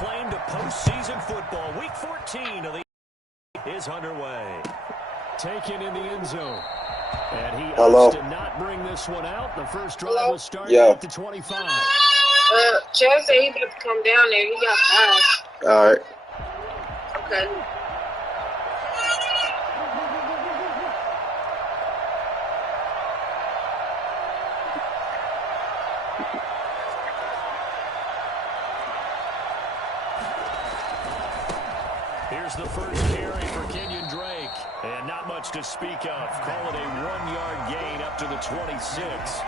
claim to postseason football. Week 14 of the is underway. Taken in the end zone. And he opts to not bring this one out. The first drive will start at the 25. Chad said he about to come down there. He got 5. All right. Okay. Here's the first carry for Kenyon Drake. And not much to speak of. Call it a 1-yard gain up to the 26.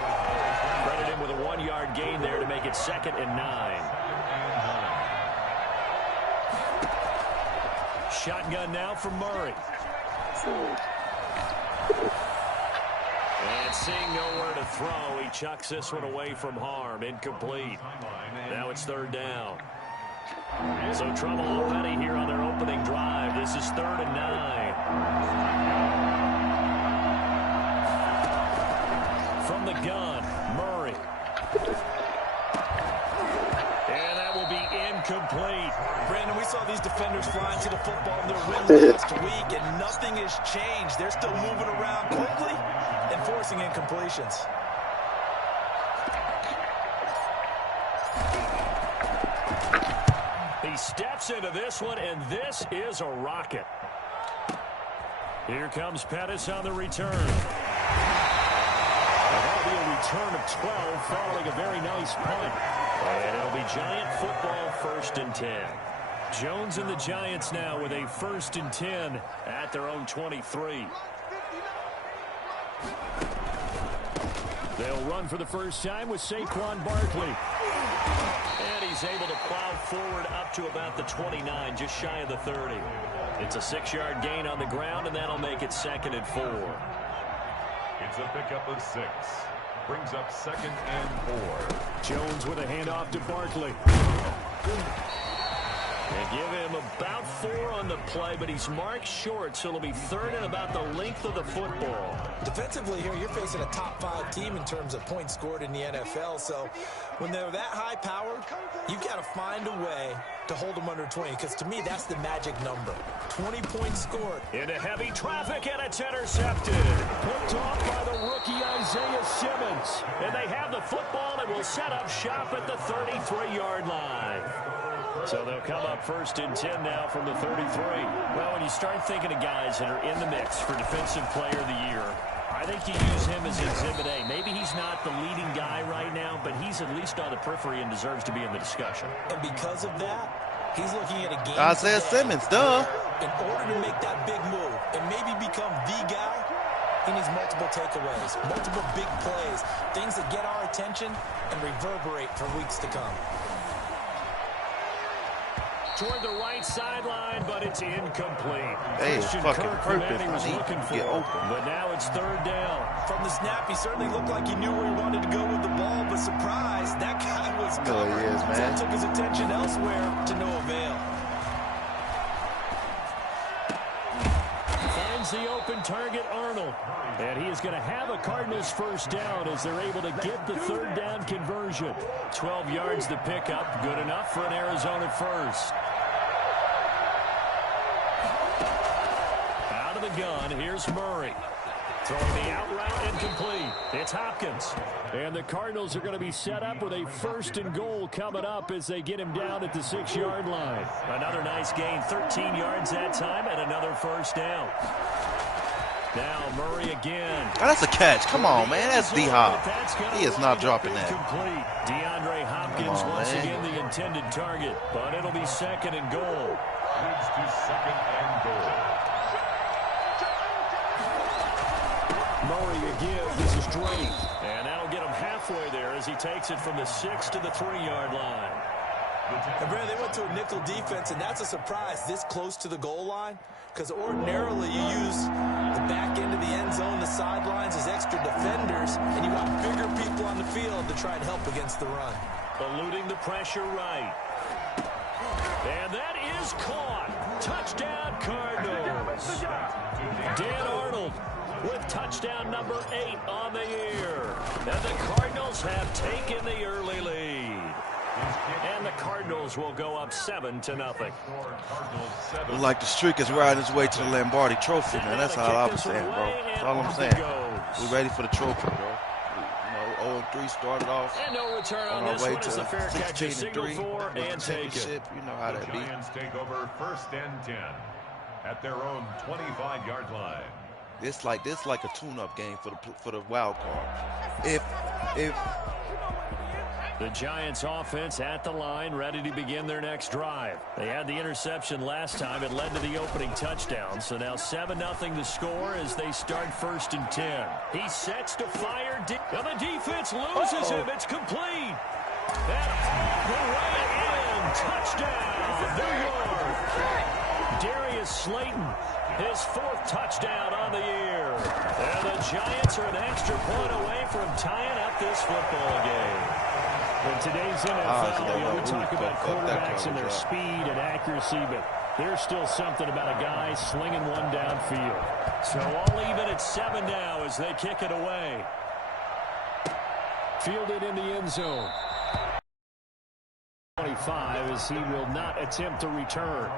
Credit him with a 1-yard gain there to make it 2nd and 9. Shotgun now from Murray. And seeing nowhere to throw, he chucks this one away from harm. Incomplete. Now it's 3rd down. So trouble already here on their opening drive. This is 3rd and 9. From the gun, Murray. And that will be incomplete. Brandon, we saw these defenders flying to the football in their win last week, and nothing has changed. They're still moving around quickly and forcing incompletions. He steps into this one, and this is a rocket. Here comes Pettis on the return. That'll be a return of 12 following a very nice punt. And it'll be Giant football 1st and 10. Jones and the Giants now with a 1st and 10 at their own 23. They'll run for the first time with Saquon Barkley. And he's able to plow forward up to about the 29, just shy of the 30. It's a 6-yard gain on the ground, and that'll make it 2nd and 4. It's a pickup of 6. Brings up 2nd and 4. Jones with a handoff to Barkley. And give him about 4 on the play, but he's marked short, so it'll be 3rd and about the length of the football. Defensively here, you're facing a top 5 team in terms of points scored in the NFL, so when they're that high-powered, you've got to find a way to hold them under 20, because to me, that's the magic number. 20 points scored. Into heavy traffic, and it's intercepted. Picked off by the rookie Isaiah Simmons. And they have the football and will set up shop at the 33-yard line. So they'll come up 1st and 10 now from the 33. Well, when you start thinking of guys that are in the mix for Defensive Player of the Year, I think you use him as Exhibit A. Maybe he's not the leading guy right now, but he's at least on the periphery and deserves to be in the discussion. And because of that, he's looking at a game Isaiah Simmons, duh. In order to make that big move and maybe become the guy, he needs multiple takeaways, multiple big plays, things that get our attention and reverberate for weeks to come. Toward the right sideline, but it's incomplete. Hey, Christian fucking Kirk purpose. was looking for it, but now it's 3rd down. From the snap, he certainly looked like he knew where he wanted to go with the ball, but surprise, that guy was covered. Oh, he is, man. So it took his attention elsewhere to no avail. Finds the open target, Arnold. And he is going to have a Cardinals 1st down as they're able to get the 3rd down conversion. 12 yards to pick up, good enough for an Arizona 1st. Out of the gun, here's Murray. Throwing the out route incomplete. It's Hopkins. And the Cardinals are going to be set up with a 1st and goal coming up as they get him down at the 6-yard line. Another nice gain, 13 yards that time, and another 1st down. Now Murray again. Oh, that's a catch. Come on, man. That's D-Hop. He is not dropping that. Complete. DeAndre Hopkins once again the intended target, but it'll be 2nd and goal. Leads to 2nd and goal. Murray again. This is Drake. And that'll get him halfway there as he takes it from the 6 to the 3-yard line. And Brandon, they went to a nickel defense, and that's a surprise this close to the goal line, because ordinarily you use the back end of the end zone, the sidelines as extra defenders, and you want bigger people on the field to try and help against the run. Eluding the pressure right. And that is caught. Touchdown, Cardinals. Dan Arnold with touchdown number 8 on the year. And the Cardinals have taken the early lead. And the Cardinals will go up 7-0. Look like the streak is riding its way to the Lombardi Trophy, man. That's all I'm saying, bro. That's all I'm saying. We ready for the trophy, bro. You know, 0-3 started off. And no return on our this way one to as the fair catch is 16-3 signaled for and taken. You know how that be. Giants take over 1st and 10 at their own 25-yard line. This like a tune-up game for the wild card. If the Giants offense at the line, ready to begin their next drive. They had the interception last time. It led to the opening touchdown. So now 7-0 to score as they start 1st and 10. He sets to fire deep. And the defense loses him. It's complete. And all the way in. Touchdown, New York. Darius Slayton, his 4th touchdown on the year. And the Giants are an extra point away from tying up this football game. In today's NFL, we talk about quarterbacks and their speed and accuracy, but there's still something about a guy slinging one downfield. So all even at 7 now as they kick it away. Fielded in the end zone. 25 as he will not attempt to return.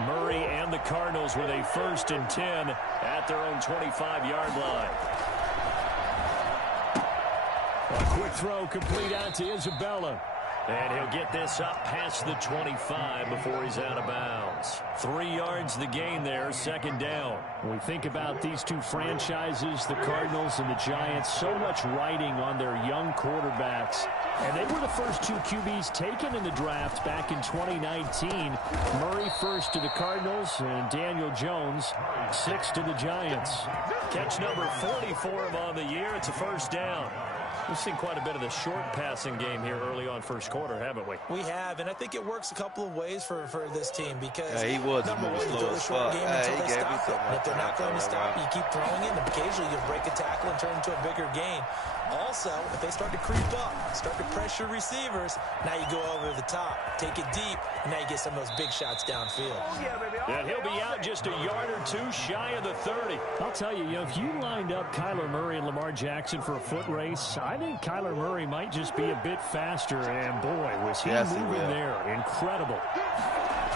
Murray and the Cardinals with a 1st and 10 at their own 25-yard line. A quick throw complete out to Isabella. And he'll get this up past the 25 before he's out of bounds. 3 yards the gain there, 2nd down. When we think about these two franchises, the Cardinals and the Giants, so much riding on their young quarterbacks. And they were the first 2 QBs taken in the draft back in 2019. Murray first to the Cardinals and Daniel Jones 6th to the Giants. Catch number 40 for him on the year. It's a 1st down. We've seen quite a bit of the short passing game here early on 1st quarter, haven't we? We have, and I think it works a couple of ways for this team because he was number one, you throw the short game until they stop it. And if they're not going to stop, you keep throwing it, and occasionally you'll break a tackle and turn into a bigger gain. Also, if they start to creep up, start to pressure receivers, now you go over the top, take it deep, and now you get some of those big shots downfield. And he'll be out just a yard or 2 shy of the 30. I'll tell you, if you lined up Kyler Murray and Lamar Jackson for a foot race, I think Kyler Murray might just be a bit faster, and boy, was he moving there. Incredible.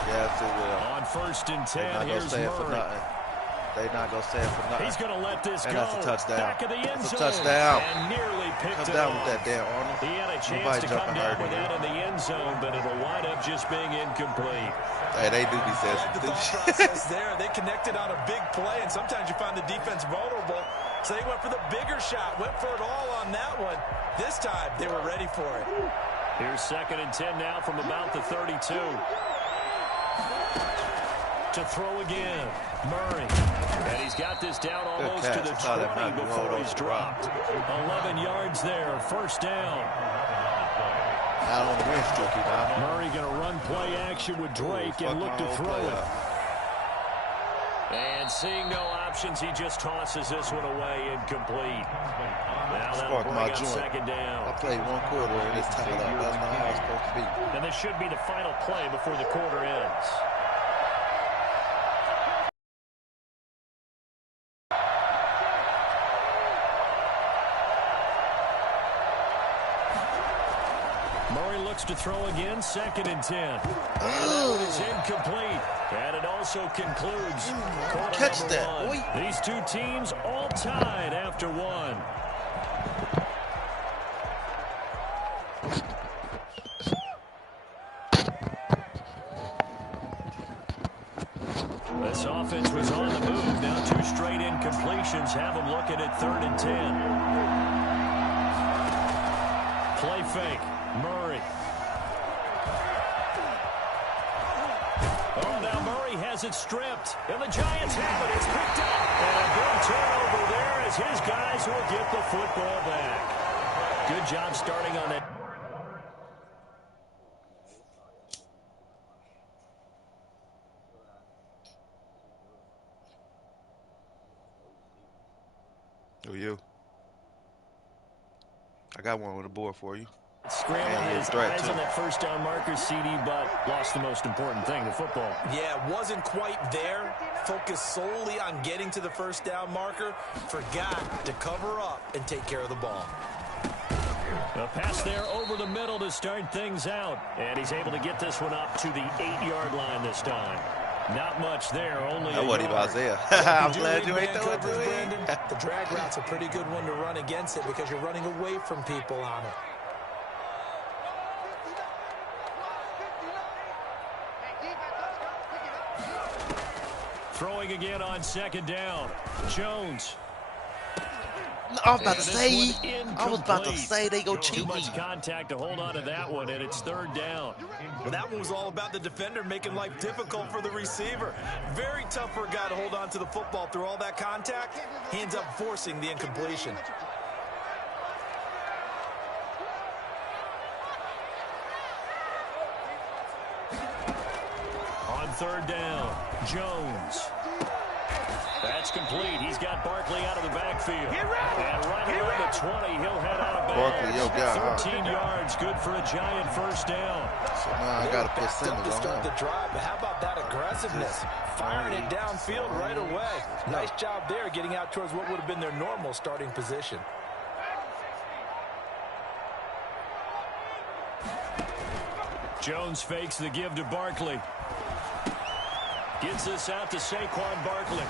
Yes, it will. On 1st and 10, here's Murray. They're not going to say it for nothing. He's going to let this go. That's a touchdown. Back of the end zone. That's a touchdown. And nearly picked it down off. With that damn Arnold. He had a chance to come down with that in the end zone, but it'll wind up just being incomplete. Hey, they do be sensitive. The thought process there. They connected on a big play, and sometimes you find the defense vulnerable. So they went for the bigger shot, went for it all on that one. This time, they were ready for it. Here's 2nd and 10 now from about the 32. To throw again, Murray. And he's got this down almost to the 20 before he's dropped. 11 yards there, 1st down. Out on the win streak, Murray going to run play action with Drake and look to throw it. And seeing no options, he just tosses this one away incomplete. Now that'll bring up 2nd down. I played 1 quarter and it's tied up. That's not how it's supposed to be. And this should be the final play before the quarter ends. Murray looks to throw again, 2nd and 10. And that one is incomplete. And it also concludes quarter Catch number that, 1. boy. These 2 teams all tied after 1. This offense was on the move. Now 2 straight incompletions have them looking at 3rd and 10. Play fake. Murray. Oh, now Murray has it stripped. And the Giants have it. It's picked up. And a big turnover there as his guys will get the football back. Good job starting on that. Who are you? I got one on the board for you. Scrambling his eyes on that first down marker, CD, but lost the most important thing, the football. Yeah, wasn't quite there. Focused solely on getting to the first down marker. Forgot to cover up and take care of the ball. A pass there over the middle to start things out. And he's able to get this one up to the 8-yard line this time. Not much there, only that wasn't even Isaiah. I'm glad you ain't throwing to him. The drag route's a pretty good one to run against it because you're running away from people on it. Throwing again on second down. Jones. I was about to say they go cheat. Too much contact to hold on to that one, and it's third down. Well, that one was all about the defender making life difficult for the receiver. Very tough for a guy to hold on to the football through all that contact. He ends up forcing the incompletion. On third down, Jones. That's complete. He's got Barkley out of the backfield. And right around the 20, he'll head out of bounds. 13 yards, good for a giant first down. So now I got to put Simmons to on start him. the drive, but how about that aggressiveness? Firing it downfield right away. Nice job there getting out towards what would have been their normal starting position. Jones fakes the give to Barkley. Gets this out to Saquon Barkley.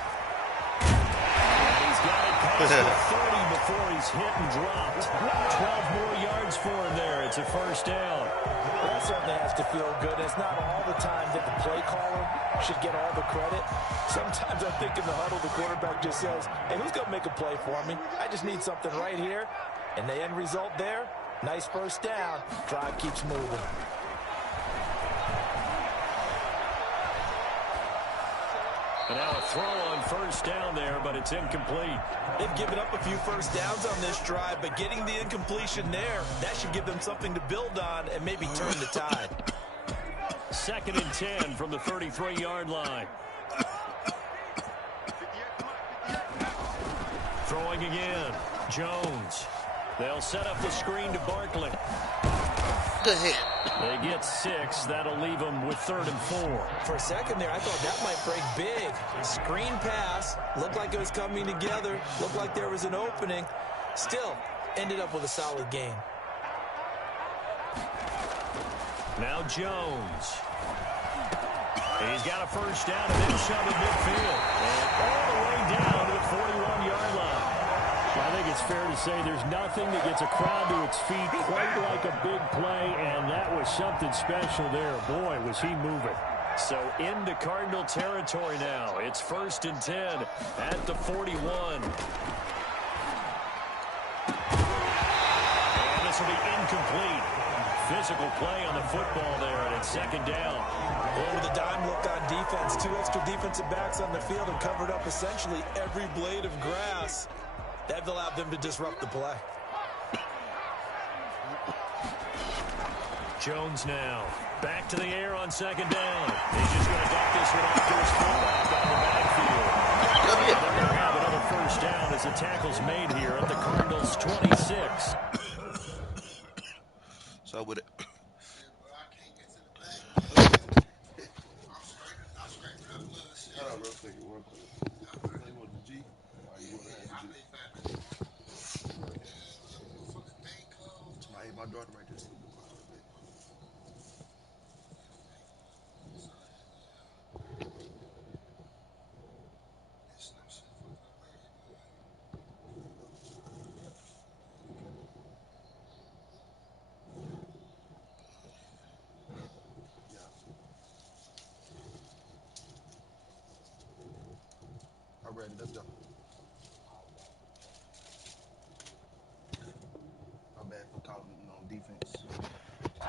And he's got it past the 30 before he's hit and dropped. 12 more yards for him there. It's a first down. Well, that certainly has to feel good. It's not all the time that the play caller should get all the credit. Sometimes I think in the huddle, the quarterback just says, hey, who's going to make a play for me? I just need something right here. And the end result there, nice first down. Drive keeps moving. And now a throw on first down there, but it's incomplete. They've given up a few first downs on this drive, but getting the incompletion there, that should give them something to build on and maybe turn the tide. 2nd and 10 from the 33-yard line. Throwing again. Jones. They'll set up the screen to Barkley. Good hit. They get 6. That'll leave them with 3rd and 4. For a second there, I thought that might break big. Screen pass. Looked like it was coming together. Looked like there was an opening. Still, ended up with a solid game. Now Jones. He's got a first down and then shove it midfield. And all the way down to the 41-yard line. I think it's fair to say there's nothing that gets a crowd to its feet quite like a big play, and that was something special there. Boy, was he moving. So into Cardinal territory now. It's 1st and 10 at the 41. And this will be incomplete. Physical play on the football there, and it's 2nd down. Well, with a dime look on defense, 2 extra defensive backs on the field and covered up essentially every blade of grass. That allowed them to disrupt the play. Jones now. Back to the air on 2nd down. He's just going to dump this one off to his fullback on the backfield. They're going to have another first down as the tackle's made here at the Cardinals' 26. So with it. My daughter right there. I'm ready. Let's go. I'm bad for calling on defense.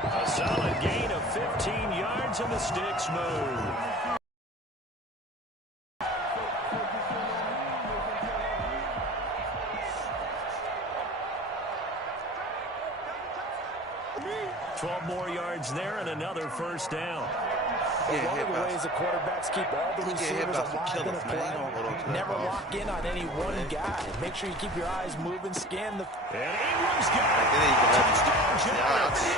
A solid gain of 15 yards and the sticks move. $12 more yards there and another first down. One of the ways the quarterbacks keep all the receivers alive in a play. Never lock in on any one guy. Make sure you keep your eyes moving, scan the... And Ingram's got it. Touchdown, Giants.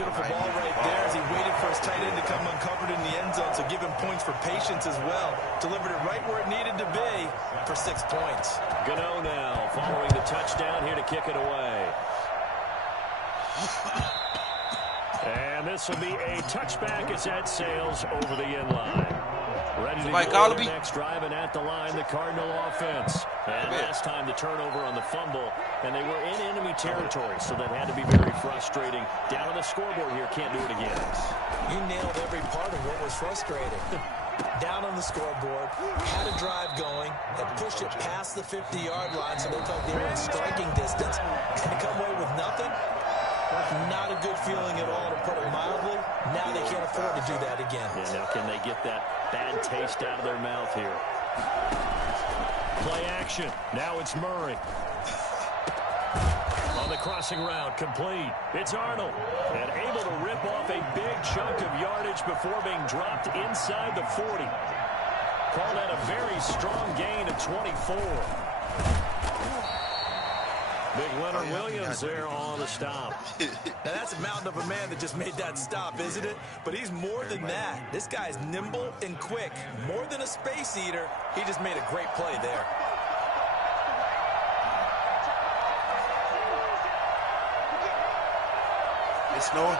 beautiful ball right there as he waited for his tight end to come uncovered in the end zone, so give him points for patience as well. Delivered it right where it needed to be for 6 points. Gano now following the touchdown here to kick it away. And this will be a touchback as that sails over the end line. Ready to go on the next drive, and at the line, the Cardinal offense. And last time the turnover on the fumble, and they were in enemy territory, so that had to be very frustrating. Down on the scoreboard here, can't do it again. You nailed every part of what was frustrating. Down on the scoreboard, had a drive going, had pushed it past the 50-yard line, so they looked like they were in striking distance, and to come away with nothing. Not a good feeling at all, to put it mildly. Now they can't afford to do that again. Yeah, now can they get that bad taste out of their mouth here? Play action. Now it's Murray. On the crossing route, complete. It's Arnold. And able to rip off a big chunk of yardage before being dropped inside the 40. Call that a very strong gain of 24. Big Leonard Williams there on the stop. Now that's a mountain of a man that just made that stop, isn't it? But he's more than that. This guy's nimble and quick. More than a space eater. He just made a great play there. It's snowing.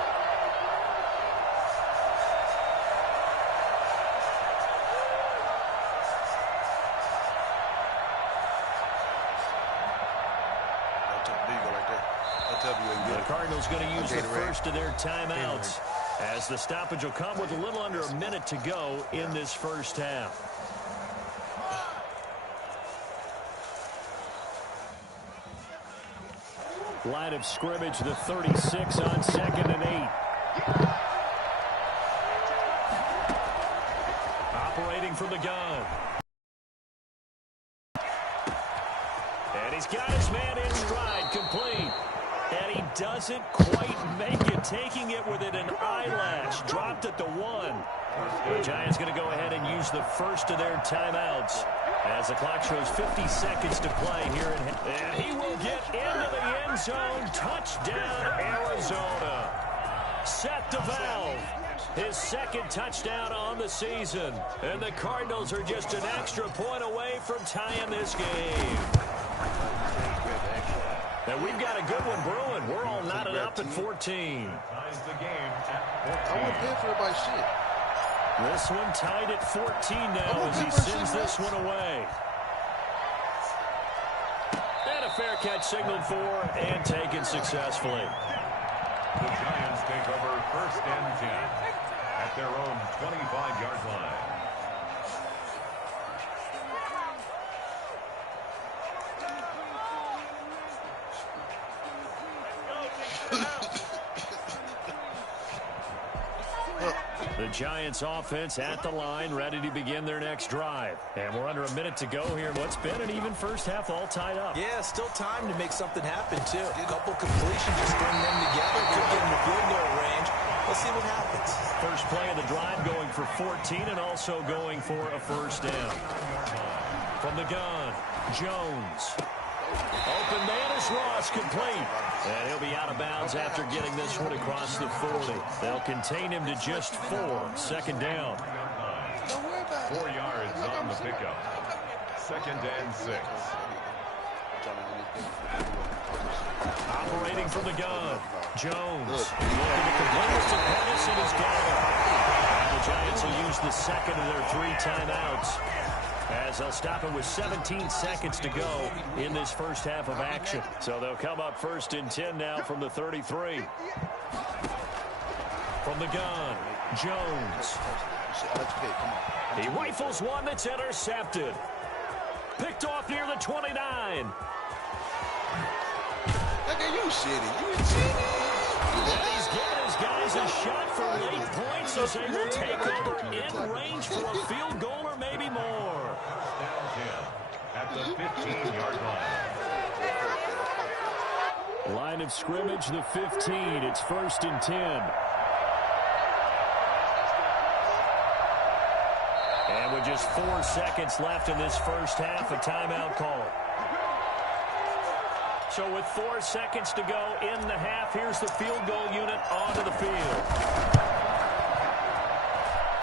The Cardinals going to use the first of their timeouts as the stoppage will come with a little under a minute to go in this first half. Line of scrimmage, the 36 on 2nd and 8. Operating from the gun. And he's got his man in stride, complete. And he doesn't quite make it, taking it within an eyelash. Dropped at the 1. The Giants going to go ahead and use the first of their timeouts as the clock shows 50 seconds to play here. And he will get into the end zone. Touchdown, Arizona. Seth DeValve, his second touchdown on the season. And the Cardinals are just an extra point away from tying this game. And we've got a good one brewing. We're all knotted up at 14. I wouldn't pay for everybody's shit. This one tied at 14 now as he sends this one away. And a fair catch signaled for and taken successfully. The Giants take over 1st and 10 at their own 25-yard line. The Giants offense at the line, ready to begin their next drive. And we're under a minute to go here. What's been an even first half, all tied up. Yeah, still time to make something happen, too. A couple completions to string them together. Could get in the field goal range. Let's see what happens. First play of the drive going for 14 and also going for a first down. From the gun, Jones. Open man is Ross, complete. And he'll be out of bounds after getting this one across the 40. They'll contain him to just 4. 2nd down. 4 yards on the pickup. 2nd and 6. Operating from the gun, Jones. Looking to complete it to Pettis, and he's got it. And the Giants will use the second of their 3 timeouts, as they'll stop it with 17 seconds to go in this first half of action. So they'll come up 1st and 10 now from the 33. From the gun, Jones. He rifles one that's intercepted. Picked off near the 29. Look at you, shitty. You shitty. And he's giving his guys a shot for late points as they will take over in range for a field goal or maybe more. At the 15-yard line. Line of scrimmage, the 15. It's 1st and 10. And with just 4 seconds left in this first half, a timeout call. So with 4 seconds to go in the half, here's the field goal unit onto the field.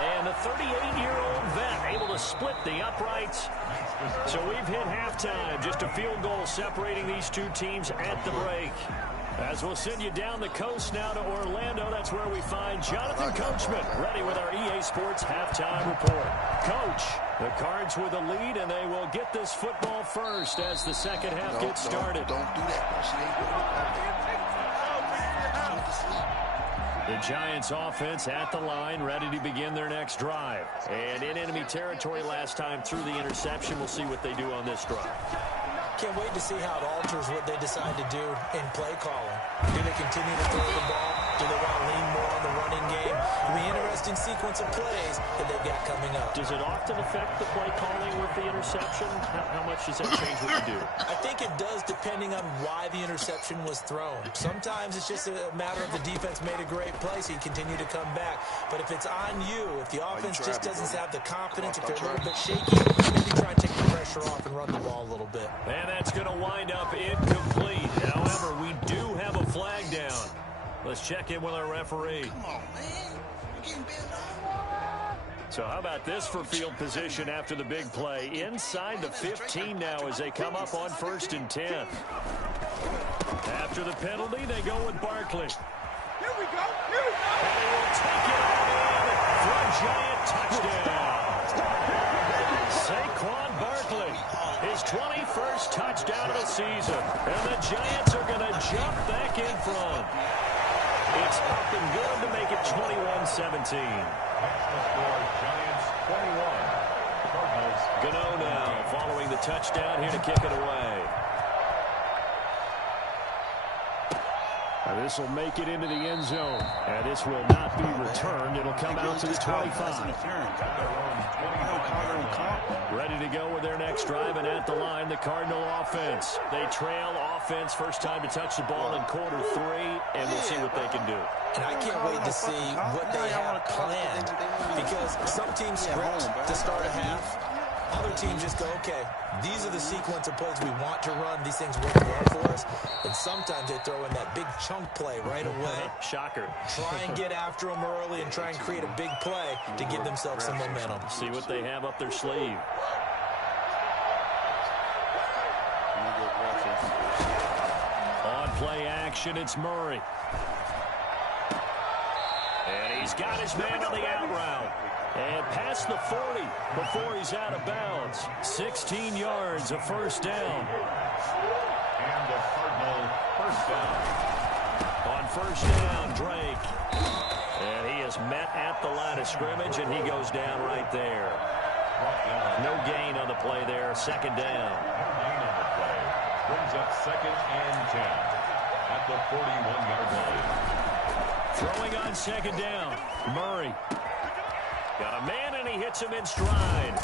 And the 38-year-old vet able to split the uprights. So we've hit halftime. Just a field goal separating these two teams at the break. As we'll send you down the coast now to Orlando, that's where we find Jonathan Coachman ready with our EA Sports halftime report. Coach, the Cards with a lead, and they will get this football first as the second half gets started. Don't do that. The Giants offense at the line, ready to begin their next drive. And in enemy territory last time through the interception. We'll see what they do on this drive. Can't wait to see how it alters what they decide to do in play calling. Do they continue to throw the ball? Do they want to lean more on the running game? It'll be an interesting sequence of plays that they've got coming up. Does it often affect the play calling with the interception? How much does that change what you do? I think it does depending on why the interception was thrown. Sometimes it's just a matter of the defense made a great play, so you continue to come back. But if it's on you, if the offense just doesn't have the confidence, if they're a little bit shaky, maybe try and take the pressure off and run the ball a little bit. And that's going to wind up incomplete. However, we do have a flag down. Let's check in with our referee. Come on, man. You're getting bent over. So how about this for field position after the big play? Inside the 15 now as they come up on 1st and 10. After the penalty, they go with Barkley. Here we go. And they will take it all in for a Giant touchdown. Saquon Barkley, his 21st touchdown of the season. And the Giants are going to jump back in front. It's up and good to make it 21-17. That's the score. Giants 21. Cardinals. Gano now following the touchdown here to kick it away. This will make it into the end zone. And this will not be returned. It'll come out to the 25. Ready to go with their next drive, and at the line, the Cardinal offense. They trail offense, first time to touch the ball in quarter 3, and we'll see what they can do. And I can't wait to see what they have planned, because some teams script to start a half. Other teams just go, okay, these are the sequence of plays we want to run. These things work well for us. And sometimes they throw in that big chunk play right away. Shocker. Try and get after them early and try and create a big play to give themselves some momentum. See what they have up their sleeve. On play action, it's Murray. And he's got his man on the out route. And past the 40 before he's out of bounds. 16 yards, a first down. And the Cardinal first down. On first down, Drake. And he is met at the line of scrimmage, and he goes down right there. No gain on the play there, second down. No gain on the play. Brings up 2nd and 10 at the 41-yard line. Throwing on second down, Murray. Got a man, and he hits him in stride.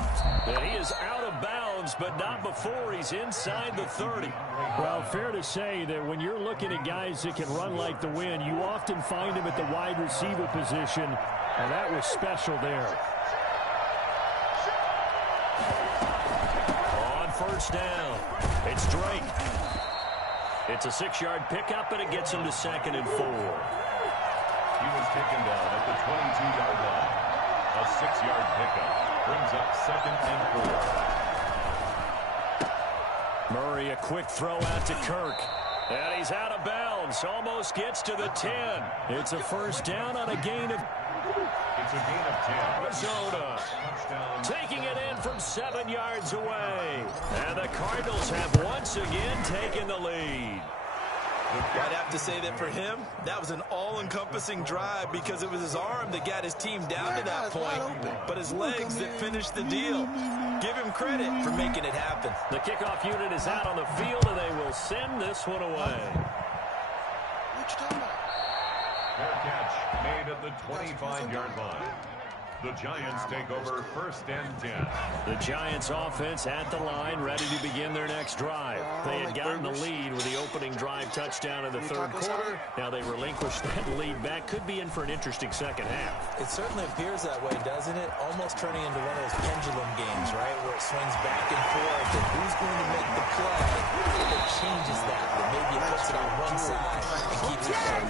And he is out of bounds, but not before he's inside the 30. Well, fair to say that when you're looking at guys that can run like the wind, you often find him at the wide receiver position, and that was special there. On first down, it's Drake. It's a 6-yard pickup, and it gets him to 2nd and 4. He was taken down at the 22-yard line. A 6-yard pickup brings up 2nd and 4. Murray, a quick throw out to Kirk. And he's out of bounds. Almost gets to the 10. It's a first down on a gain of... It's a gain of 10. Arizona Touchdown. taking it in from 7 yards away. And the Cardinals have once again taken the lead. I'd have to say that for him, that was an all-encompassing drive because it was his arm that got his team down to that point, but his legs that finished the deal. Give him credit for making it happen. The kickoff unit is out on the field, and they will send this one away. What you talking about? Fair catch made at the 25-yard line. The Giants take over 1st and 10. The Giants offense at the line, ready to begin their next drive. They had gotten the lead with the opening drive touchdown in the 3rd quarter. Now they relinquished that lead back. Could be in for an interesting second half. It certainly appears that way, doesn't it? Almost turning into one of those pendulum games, right, where it swings back and forth. And who's going to make the play that changes that? Or maybe it puts it on one side and keeps it going.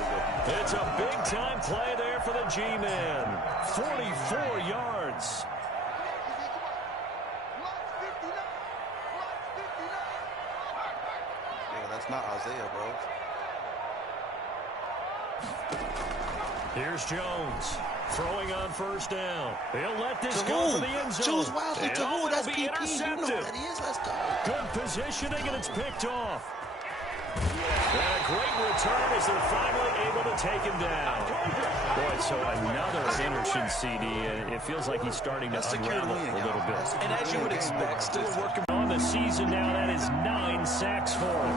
It's a big-time play there for the G-Men. 44 yards. Yeah, that's not Isaiah, bro. Here's Jones. Throwing on 1st down. He'll let this To go who? for the end zone. Choose wisely. To who? That's be PP. You know intercepted. what that is. Let's go. Good positioning, and it's picked off. And a great return as they're finally able to take him down. Boy, so another interception, CD. It feels like he's starting to unravel a little bit. And as you would expect, still working On the season now, that is 9 sacks for him.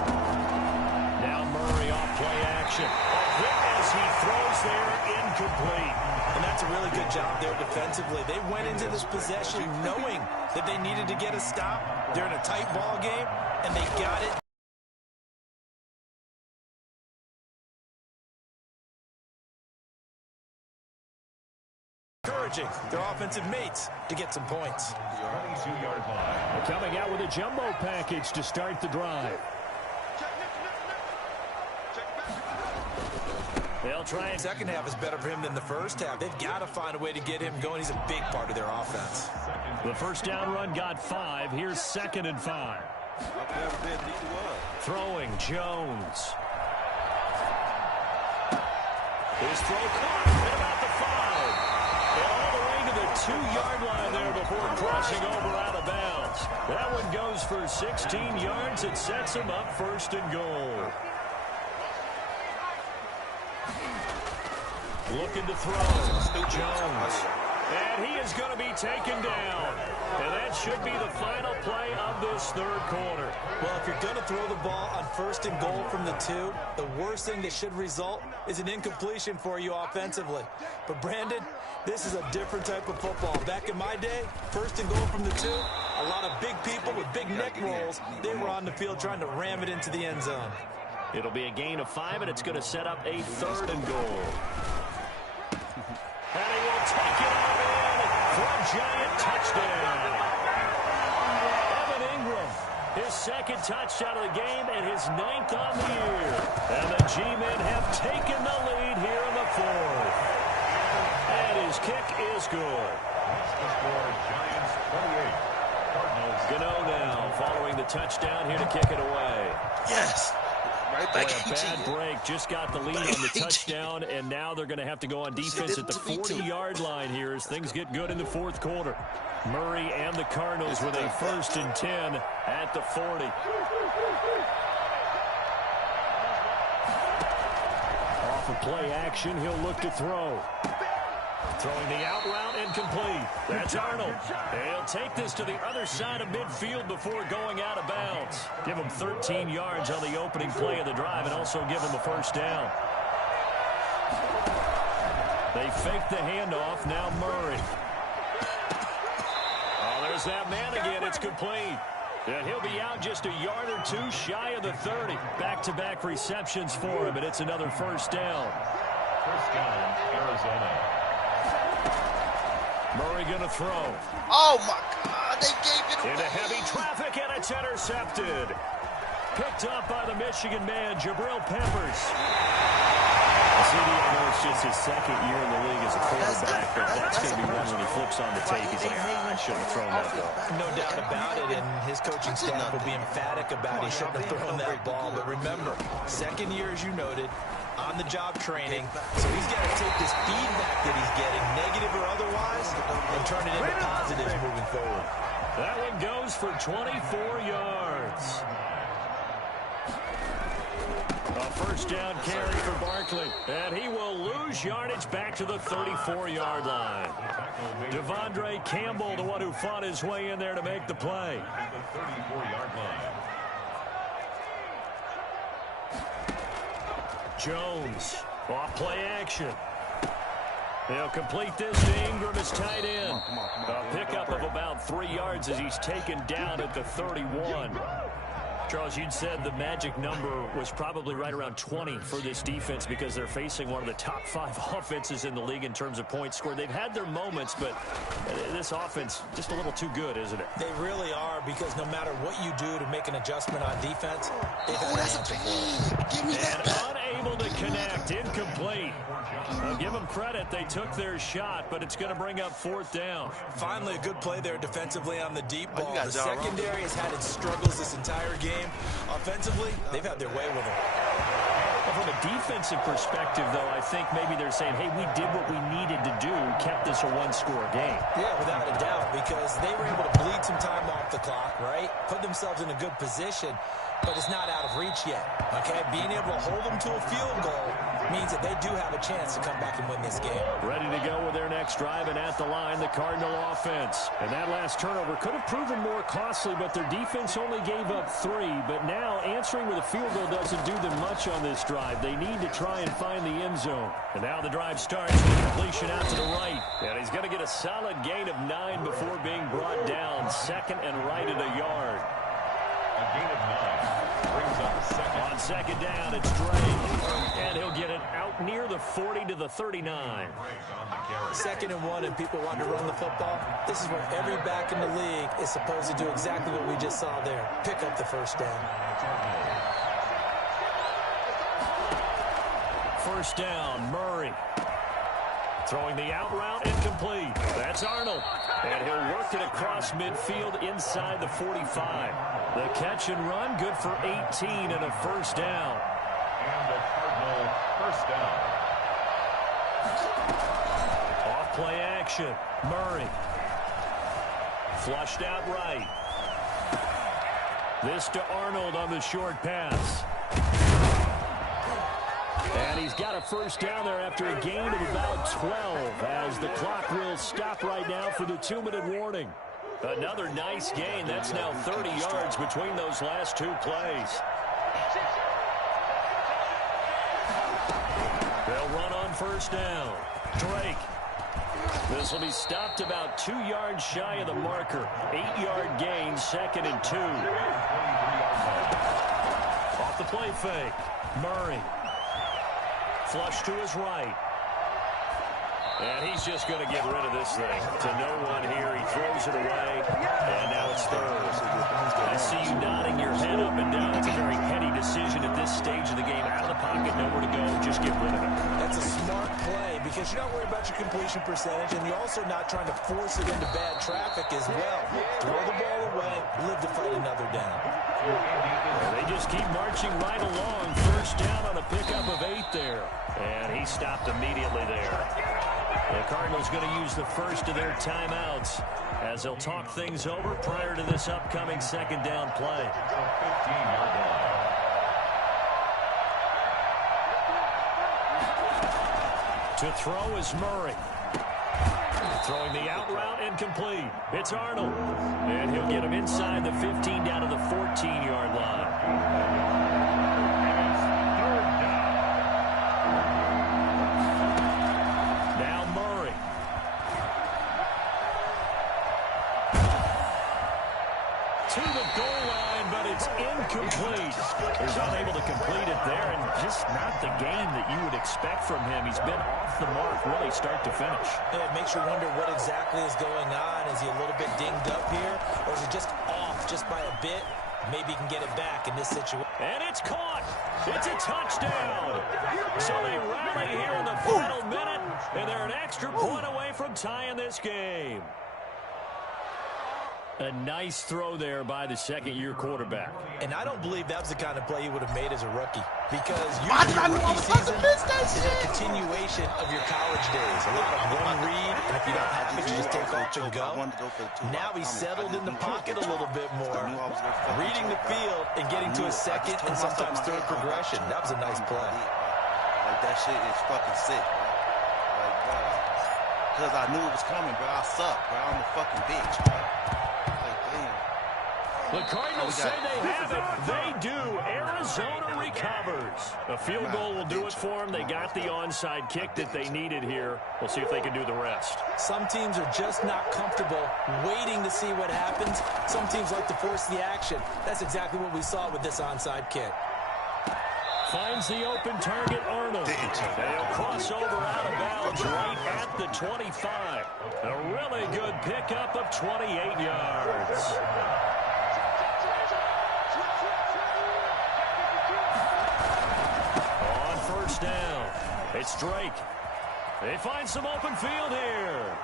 Now Murray off play action. A hit as he throws there, incomplete. And that's a really good job there defensively. They went into this possession knowing that they needed to get a stop. They're in a tight ball game, and they got it. Encouraging their offensive mates to get some points. 22-yard line. Coming out with a jumbo package to start the drive. They'll try and... Second half is better for him than the first half. They've got to find a way to get him going. He's a big part of their offense. The 1st down run got 5. Here's 2nd and 5. Throwing, Jones. His throw caught at about the 5. And all the way to the 2-yard line there before crossing over out of bounds. That one goes for 16 yards. It sets him up 1st and goal. Looking to throw. Jones. And he is going to be taken down. And that should be the final play of this 3rd quarter. Well, if you're going to throw the ball on 1st and goal from the 2, the worst thing that should result is an incompletion for you offensively. But, Brandon, this is a different type of football. Back in my day, 1st and goal from the 2, a lot of big people with big neck rolls, they were on the field trying to ram it into the end zone. It'll be a gain of 5, and it's going to set up a 3rd and goal. And he will take it all in for a giant touchdown. Evan Ingram, his 2nd touchdown of the game and his 9th on the year. And the G-Men have taken the lead here in the 4th. And his kick is good. Giants 28. Cardinals. Gano now following the touchdown here to kick it away. Yes. Right back Boy, a bad break. Just got the lead on the touchdown, and now they're going to have to go on defense at the 40-yard line here as things get good in the 4th quarter. Murray and the Cardinals with a 1st and 10 at the 40. Off of play action, he'll look to throw. Throwing the out route incomplete. That's Arnold. He'll take this to the other side of midfield before going out of bounds. Give him 13 yards on the opening play of the drive and also give him a 1st down. They fake the handoff. Now Murray. Oh, there's that man again. It's complete. And he'll be out just a yard or 2 shy of the 30. Back-to-back receptions for him, and it's another 1st down. 1st down, Arizona. Murray going to throw. Oh, my God. They gave it away. Into heavy traffic, and it's intercepted. Picked up by the Michigan man, Jabril Peppers. CD, I know it's just his 2nd year in the league as a quarterback, but that's going to be one when he flips on the tape. He's like, I shouldn't have thrown that ball. No doubt about it, and his coaching staff will be emphatic about he shouldn't have thrown that ball. But remember, 2nd year, as you noted, on-the-job training. So he's got to take this feedback that he's getting, negative or otherwise, and turn it into positives moving forward. That one goes for 24 yards. A 1st down carry for Barkley. And he will lose yardage back to the 34-yard line. Devondre Campbell, the one who fought his way in there to make the play. The 34-yard line. Jones, off play action. They'll complete this to Ingram as tight end. Come on. A pickup of about 3 yards as he's taken down at the 31. Charles, you'd said the magic number was probably right around 20 for this defense because they're facing one of the top 5 offenses in the league in terms of points scored. They've had their moments, but this offense just a little too good, isn't it? They really are, because no matter what you do to make an adjustment on defense, they've had an answer for it. And unable to connect, incomplete. I'll give them credit. They took their shot, but it's going to bring up 4th down. Finally, a good play there defensively on the deep ball. got The Ja Rule. secondary has had its struggles this entire game. Offensively, they've had their way with them. Well, from a defensive perspective, though, I think maybe they're saying, hey, we did what we needed to do, kept this a 1-score game. Yeah, without a doubt, because they were able to bleed some time off the clock, right? Put themselves in a good position, but it's not out of reach yet, okay? Being able to hold them to a field goal means that they do have a chance to come back and win this game. Ready to go with their next drive, and at the line, the Cardinal offense. And that last turnover could have proven more costly, but their defense only gave up 3. But now, answering with a field goal doesn't do them much on this drive. They need to try and find the end zone. And now the drive starts with completion out to the right. And he's going to get a solid gain of 9 before being brought down. 2nd and right at a yard. A gain of 9. Brings up 2nd. On 2nd down, it's Drake. And he'll get it out near the 40 to the 39. 2nd and 1, and people want to run the football. This is where every back in the league is supposed to do exactly what we just saw there. Pick up the 1st down. 1st down, Murray. Throwing the out route, incomplete. That's Arnold. And he'll work it across midfield inside the 45. The catch and run, good for 18 and a 1st down. And the Cardinal 1st down. Off play action, Murray. Flushed out right. This to Arnold on the short pass. And he's got a 1st down there after a gain of about 12 as the clock will stop right now for the 2-minute warning. Another nice gain. That's now 30 yards between those last 2 plays. They'll run on 1st down. Drake. This will be stopped about 2 yards shy of the marker. 8-yard gain, 2nd and 2. Off the play fake. Murray. Flush to his right. And he's just going to get rid of this thing. To no one here. He throws it away. And now it's 3rd. I see you nodding your head up and down. It's a very heady decision at this stage of the game. Out of the pocket, nowhere to go. Just get rid of it. That's a smart play because you're not worried about your completion percentage, and you're also not trying to force it into bad traffic as well. Throw the ball away, live to fight another down. They just keep marching right along. 1st down on a pickup of 8 there. And he stopped immediately there. The Cardinals going to use the first of their timeouts as they'll talk things over prior to this upcoming 2nd down play. 15-yard line. To throw is Murray. Throwing the out route, incomplete. It's Arnold. And he'll get him inside the 15 down to the 14-yard line. To the goal line, but it's incomplete. He's unable to complete it there, and just not the game that you would expect from him. He's been off the mark really start to finish. Yeah, it makes you wonder what exactly is going on. Is he a little bit dinged up here, or is he just off just by a bit? Maybe he can get it back in this situation. And it's caught. It's a touchdown. So they rally here in the final minute, and they're an extra point away from tying this game. A nice throw there by the second-year quarterback. And I don't believe that was the kind of play he would have made as a rookie. Because usually your rookie season is a continuation of your college days. A lot of one read, and if you don't have it, you just take off and go. Now he's settled in the pocket a little bit more, reading the field and getting to his 2nd and sometimes 3rd progression. That was a nice play. Like, that shit is fucking sick, bro. Like, bro. Because I knew it was coming, bro. I suck, bro. I'm a fucking bitch, bro. The Cardinals say they have it. They do. Arizona recovers. A field goal will do it for them. They got the onside kick that they needed here. We'll see if they can do the rest. Some teams are just not comfortable waiting to see what happens. Some teams like to force the action. That's exactly what we saw with this onside kick. Finds the open target, Arnold. They'll cross over out of bounds right at the 25. A really good pickup of 28 yards. On first down, it's Drake. They find some open field here.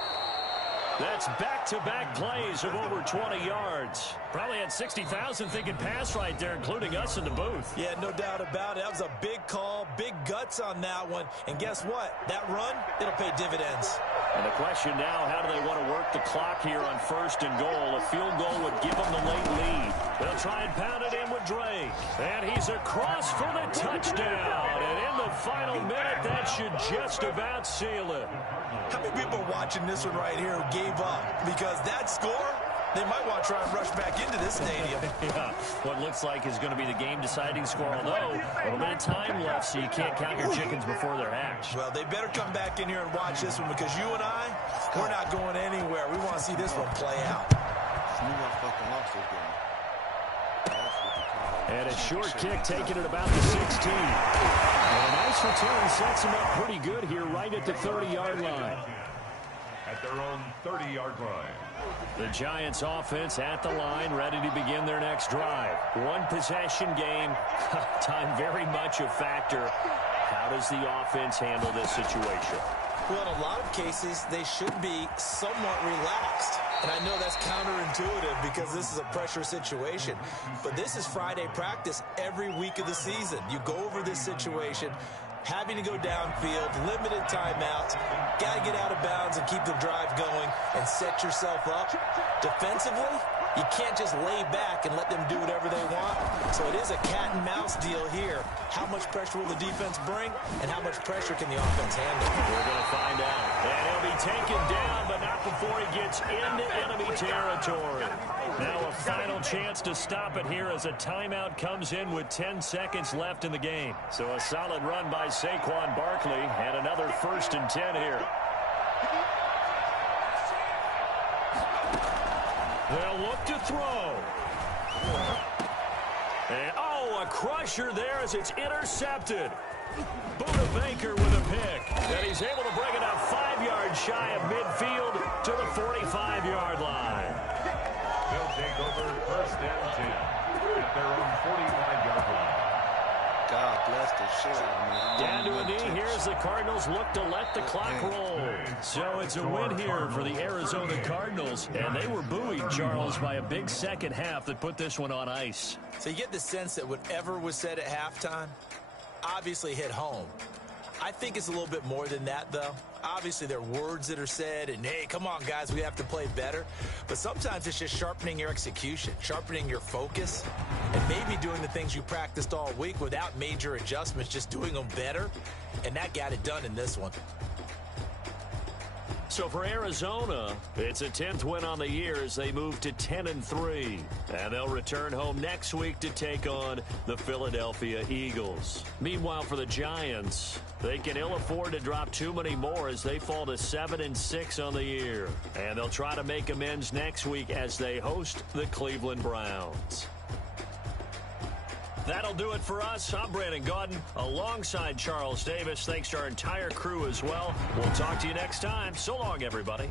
That's back-to-back plays of over 20 yards. Probably had 60,000 thinking pass right there, including us in the booth. Yeah, no doubt about it. That was a big call, big guts on that one. And guess what? That run, it'll pay dividends. And the question now, how do they want to work the clock here on first and goal? A field goal would give them the late lead. They'll try and pound it in with Drake. And he's across for the touchdown. And in the final minute, that should just about seal it. How many people are watching this one right here who gave up? Because that score, they might want to try and rush back into this stadium. Yeah, what looks like is going to be the game-deciding score, although a little bit of time left, so you can't count your chickens before they're hatched. Well, they better come back in here and watch this one, because you and I, we're not going anywhere. We want to see this one play out. And a short kick taken at about the 16. And a nice return sets them up pretty good here right at the 30-yard line. At their own 30-yard line. The Giants offense at the line, ready to begin their next drive. One possession game, time very much a factor. How does the offense handle this situation? Well, in a lot of cases, they should be somewhat relaxed. And I know that's counterintuitive because this is a pressure situation. But this is Friday practice every week of the season. You go over this situation, having to go downfield, limited timeouts, got to get out of bounds and keep the drive going and set yourself up. Defensively, you can't just lay back and let them do whatever they want. So it is a cat and mouse deal here. How much pressure will the defense bring, and how much pressure can the offense handle? We're going to find out. And he'll be taken down, but not before he gets into enemy territory. Now a final chance to stop it here as a timeout comes in with 10 seconds left in the game. So a solid run by Saquon Barkley, and another 1st and 10 here. They'll look to throw. And, a crusher there as it's intercepted. Buda Baker with a pick. And he's able to bring it up 5 yards shy of midfield to the 45-yard line. They'll take over 1st and 10 at their own 45-yard line. God bless the shit out of me. Down to a knee. Here's the Cardinals look to let the clock roll. So it's a win here for the Arizona Cardinals. And they were buoyed, Charles, by a big second half that put this one on ice. So you get the sense that whatever was said at halftime obviously hit home. I think it's a little bit more than that, though. Obviously, there are words that are said, and, hey, come on, guys, we have to play better. But sometimes it's just sharpening your execution, sharpening your focus, and maybe doing the things you practiced all week without major adjustments, just doing them better. And that got it done in this one. So for Arizona, it's a 10th win on the year as they move to 10-3. And they'll return home next week to take on the Philadelphia Eagles. Meanwhile, for the Giants, they can ill afford to drop too many more as they fall to 7-6 on the year. And they'll try to make amends next week as they host the Cleveland Browns. That'll do it for us. I'm Brandon Gaudin alongside Charles Davis. Thanks to our entire crew as well. We'll talk to you next time. So long, everybody.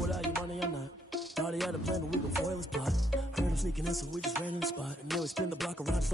Without your money, I'm not. Thought he had a plan, but we gon' foil his plot. Heard him sneaking in, so we just